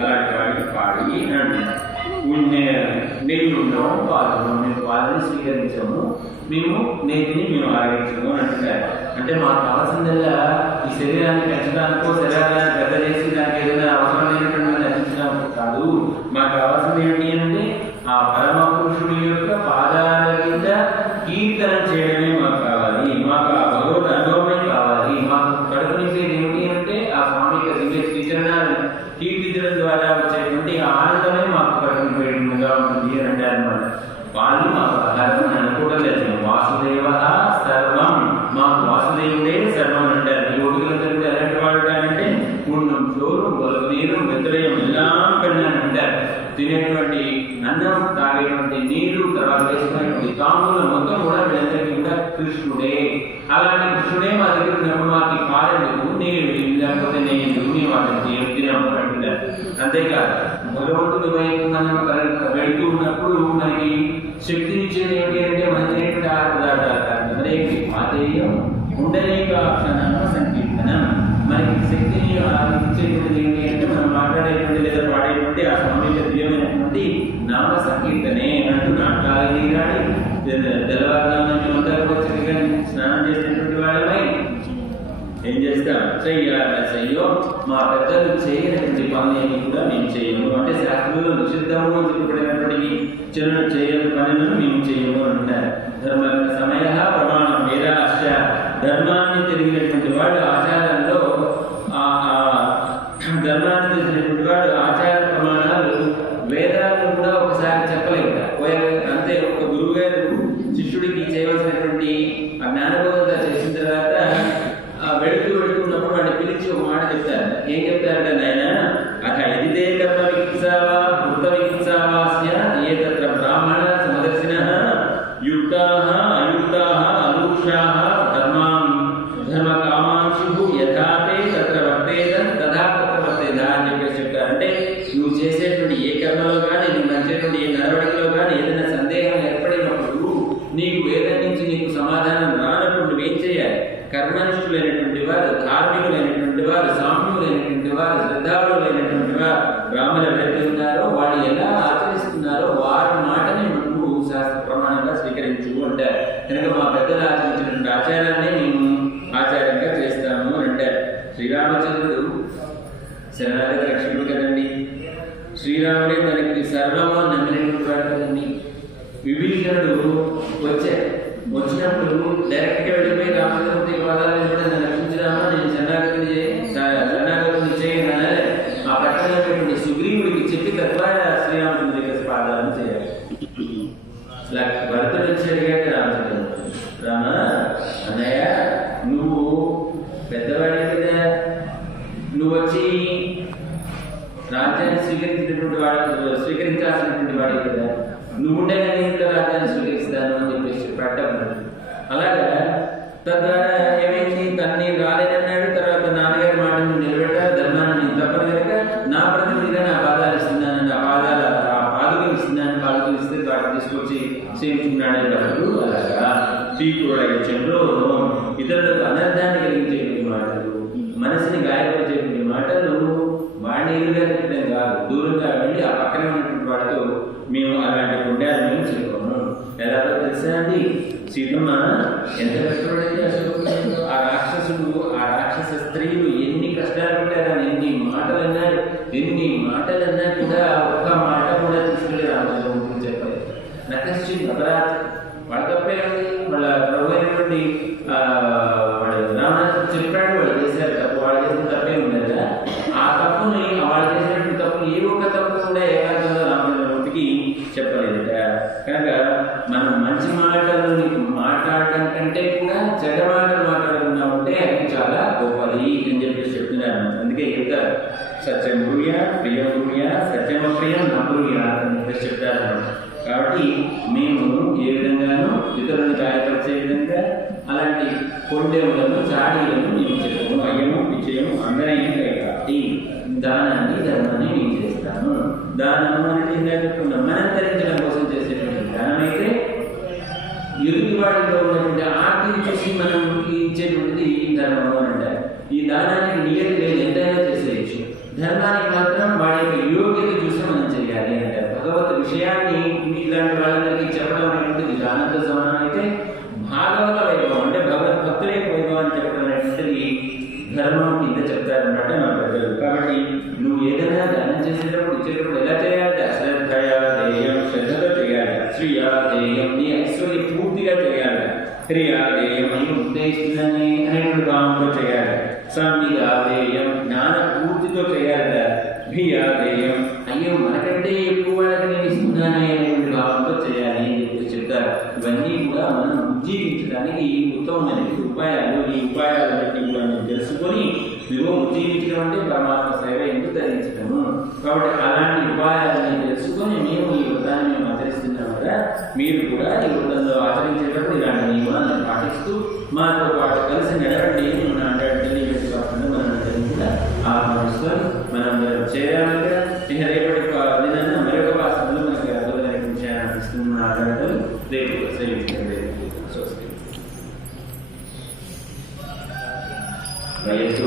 అలాంటి వాటికి పాడి నెయ్యి ఉండము పాలను మేము పాలని స్వీకరించాము, మేము నేతిని మేము ఆరగించము అని అంటున్నారు. అంటే మాకు కావాల్సిందల్లా ఈ శరీరాన్ని పెంచడానికో శరీరాన్ని పెద్ద చేసి దానికి ఏదైనా అవసరమైనటువంటి అందించడానికి కాదు. మాకు కావాల్సింది ఏంటి అంటే ఆ పరమ పురుషుడి యొక్క పాదాల కింద కీర్తన చేయడమే మాకు కావాలి. మాకు ఆ భగవద్ అనుభవమే కావాలి. మాకు కడుపు నింపేది ఏమిటి అంటే ఆ స్వామి యొక్క దివ్య శ్రీచరణాన్ని కీర్తించడం ద్వారా వచ్చేటువంటి ఆనందమే మాకు కడుపు నింపేయడంగా ఉంటుంది అని అంటారు అన్నమాట. వాళ్ళు మాకు ఆధారం అనుకోవడం లేదు. వాసుదేవ సర్వం, మాకు వాసుదేవుడే సర్వం అంటారు. ఈ ఒడిగలంతా కూడా ఎలాంటి వాడు అంటే గుండం చోరు గొలవ నీరు మెత్తడయం ఎல்லாம் పెళ్ళని అంటారు. తినేటువంటి అన్నం తాగేటువంటి నీరు తర్వాత వేసుకునేటువంటి తాములు మొత్తం కూడా వీళ్ళందరికీ కూడా కృష్ణుడే. అలాంటి కృష్ణుడే మా దగ్గర ఉన్నప్పుడు మాకు పాలెందుకు నీరు లేకపోతే నేను మేము వాటిని తినాము అంటున్నారు. అంతేకాదు భగవంతుడి వైపు మనం వెళ్తూ ఉన్నప్పుడు మనకి శక్తినిచ్చేది ఏంటి అంటే మనం తినేటువంటి ఆహార పదార్థాలు మరేంటి మాతేయం ఉండలేకాక్షణ సంకీర్తనం. మనకి శక్తిని ఇచ్చేటువంటి ఏంటి అంటే మనం మాట్లాడేటువంటి లేదా పాడేటువంటి ఆ స్వామి దివ్యమైనటువంటి నామ సంకీర్తనే అంటూ నాటకాలు తీరాడి తెల్లవారుజామున వచ్చి స్నానం చేసినటువంటి వాళ్ళమై ఏం చేస్తాం చెయ్యో మా పెద్దలు చేయనటువంటి పనులు కూడా మేము చేయము. అంటే శాస్త్రంలో నిషిద్ధము అని చెప్పబడినప్పటికీ చేయని పనులను మేము చేయము అంటారు. ధర్మ సమయ ప్రమాణం వేదాశ్చ ధర్మాన్ని తెలిగినటువంటి వాడు ఆచారాల్లో ధర్మాన్ని తెలిసినటువంటి వాడు ఆచార ప్రమాణాలు వేదాలను కూడా ఒకసారి చెప్పలేక అంతే. ఒక గురువు గారు శిష్యుడికి చేయవలసినటువంటి ఆ జ్ఞానబోధంగా చేసిన తర్వాత వెళుతున్నప్పుడు వాడిని పిలిచి ఒక మాట చెప్తారు. ఏం చెప్తారంటే నాయన అథ ఎదితే కర్మ విహింసావా కృత విహింసావాస్య ఏ తత్ర బ్రాహ్మణ సమదర్శిన యుక్తాః అయుక్తాః అలూషాః ధర్మ కామాంశు యథాతే తత్ర వర్తేదం తథా తత్ర వర్తేదా అని చెప్పేసి చెప్తారు. అంటే నువ్వు చేసేటువంటి ఏ కర్మలో కానీ నువ్వు నడిచేటువంటి ఏ నడవడికలో కానీ ఏదైనా సందేహం ఏర్పడినప్పుడు నీకు వేదం నుంచి నీకు సమాధానం రానప్పుడు నువ్వేం చేయాలి? కర్మనిష్ఠులైనటువంటి వారు, ధార్మికులైనటువంటి వారు, సామ్యులైనటువంటి వారు, శ్రద్ధాళులైనటువంటి వారు బ్రాహ్మణులు ఎవరైతే ఉన్నారో వాళ్ళు ఎలా ఆచరిస్తున్నారో వారి మాటని నువ్వు శాస్త్ర ప్రమాణంగా స్వీకరించు అంటారు. కనుక మా పెద్దలు ఆచరించినటువంటి ఆచారాన్ని మేము ఆచారంగా చేస్తాము అంటారు. శ్రీరామచంద్రుడు శరణాగతి రక్షకుడు కదండి. శ్రీరాముడే మనకి సర్వము నమ్మినటువంటి వాడు కదండి. విభీషణుడు వచ్చినప్పుడు డైరెక్ట్గా వెళ్ళిపోయి రామచంద్రుడి పదాలను కూడా నన్ను రక్షించినామా నేను శరణాగతిని చేయను వచ్చి అడిగాడు రామచంద్రుడు, రామ అన్నయ్య నువ్వు పెద్దవాడే కదా, నువ్వు వచ్చి రాజ్యాన్ని స్వీకరించాల్సినటువంటి వాడే కదా, నువ్వుంటే నేను ఇంట్లో రాజ్యాన్ని స్వీకరిస్తాను అని చెప్పేసి పడ్డాడు. అలాగా తద్వారా ఏమైంది, తన్ని రాలేదన్నాడు. తర్వాత నాన్నగారి మాటను నిలబెట్టారు, ధర్మాన్ని తప్పని కనుక నా ప్రతినిధిగా నా పాదాలు ఇస్తున్నాను, ఆ పాదుకలు ఇస్తున్నాను, పాదుకలు ఇస్తే వాటిని తీసుకొచ్చి సేవించుకున్నాడే భక్తుడు. అలాగా తీకుడలో ఇతరులకు అనర్థాన్ని కలిగించేటువంటి మాటలు, మనసుని గాయపరిచేటువంటి మాటలు వాడిని ఎదురుగా తిట్టడం కాదు, దూరంగా వెళ్ళి ఆ పక్కనే ఉన్నటువంటి వాడితో మేము అలాంటి పుణ్యాలు మేము చెప్పుకోము. ఎలాగో తెలుసా అండి, సీతమ్మ ఎంత కష్టపడింది అసలు. ఆ రాక్షసుడు, ఆ రాక్షస స్త్రీలు ఎన్ని కష్టాలు పెట్టారు, ఎన్ని మాటలన్నా కూడా ఒక్క మాట కూడా తీసుకెళ్ళి రామచంద్ర చెప్పలేదు. నకశ్చి అపరాధ్ వాళ్ళ తప్పే ఉంది. వాళ్ళ ప్రభు అయినటువంటి వాడు రామచంద్ర చెప్పాడు, వాళ్ళు చేశారు తప్పు, వాళ్ళు చేసిన తప్పే ఉంది కదా. ఆ తప్పుని వాళ్ళు చేసినటువంటి తప్పుని ఏ ఒక్క తప్పు కూడా ఏకాంతంగా రామచంద్రమూర్తికి చెప్పలేదట. కనుక మనం మంచి మాటలు మాట్లాడటం కంటే కూడా చెడ్డ మాటలు మాట్లాడకుండా ఉంటే అది చాలా గొప్పది అని చెప్పేసి చెప్తున్నారు. అందుకే చెప్తారు, సత్యం బ్రూయ ప్రియం బ్రూయ సత్యమ ప్రియం నబ్రూయ అని చెప్పేసి చెప్తారు. కాబట్టి మేము ఏ విధంగానూ ఇతరులను గాయపరిచే విధంగా అలాంటి కొండెములను చాడీలను మేము చెప్పము. అయ్యము విజయము అందరయ్యం కాబట్టి దానాన్ని ధర్మాన్ని మేము చేస్తాము. దానము అంటే ఇందాక చెప్పుకున్నాం, మనం ధరించడం కోసం చేసేటువంటి దానం అయితే ఎదుటివాడిలో ఉన్నటువంటి ఆర్తిని చూసి మనం ఇచ్చేటువంటిది ధర్మము అని అంటారు. ఈ దానానికి నియతి లేదు, ఎంతైనా చేసేయచ్చు. ధర్మానికి మాత్రం వాడి యొక్క యోగ్యత చూసి మనం చేయాలి అంటారు. భగవత్ విషయాన్ని ఇలాంటి వాళ్ళందరికీ చెప్పడం అనేటువంటిది దానంతో సమానం. అయితే భాగవత వైభవం అంటే భగవద్భక్తుల యొక్క వైభవాన్ని చెప్పడం అనేటువంటిది ధర్మం కింద చెప్తారన్నమాట మన పెద్దలు. కాబట్టి నువ్వు ఏదైనా దానం చేసేటప్పుడు ఇచ్చేటప్పుడు ఎలా చేయాలి, అశ్రద్ధయా ధ్యేయం, శ్రద్ధతో చేయాలి. శ్రీయా ధ్యేయం, నీ ఐశ్వర్యం పూర్తిగా చేయాలి. క్రియా ధ్యేయం, అని ఉద్దేశించని అనేటువంటి భావంతో చేయాలి. సంవిదా ధ్యేయం, జ్ఞాన పూర్తితో చేయాలి. భియా ధ్యేయం, అయ్యో మనకంటే ఎక్కువ వాళ్ళకి నేను ఇస్తున్నానే అనేటువంటి భావంతో చేయాలి అని చెప్పి చెప్తారు. ఇవన్నీ కూడా మనం ఉజ్జీవించడానికి ఉత్తమమైన ఉపాయాలు. ఈ ఉపాయాలన్నింటినీ కూడా మనం తెలుసుకొని ఇదిగో ఉజ్జీవించడం అంటే పరమాత్మ సేవ ఎందుకు ధరించడము. కాబట్టి అలాంటి ఉపాయాలని తెలుసుకొని మేము ఈ వ్రతాన్ని మేము ఆచరిస్తున్నాం కదా, మీరు కూడా ఈ వ్రతంలో ఆచరించేటప్పుడు ఇలాంటి నియమాలను పాటిస్తూ మాతో పాటు కలిసి నడవండి. మన అంటే కాకుండా మనందరినీ కూడా ఆహ్వానిస్తాం. మనందరం చేయాలిగా. ఇక రేపటి దినాన్ని మరొక భాషలో మనకి అద్భుతమైన విషయాన్ని ఇస్తున్న ఆధారాలు రేపు సేవించండి. వయస్సు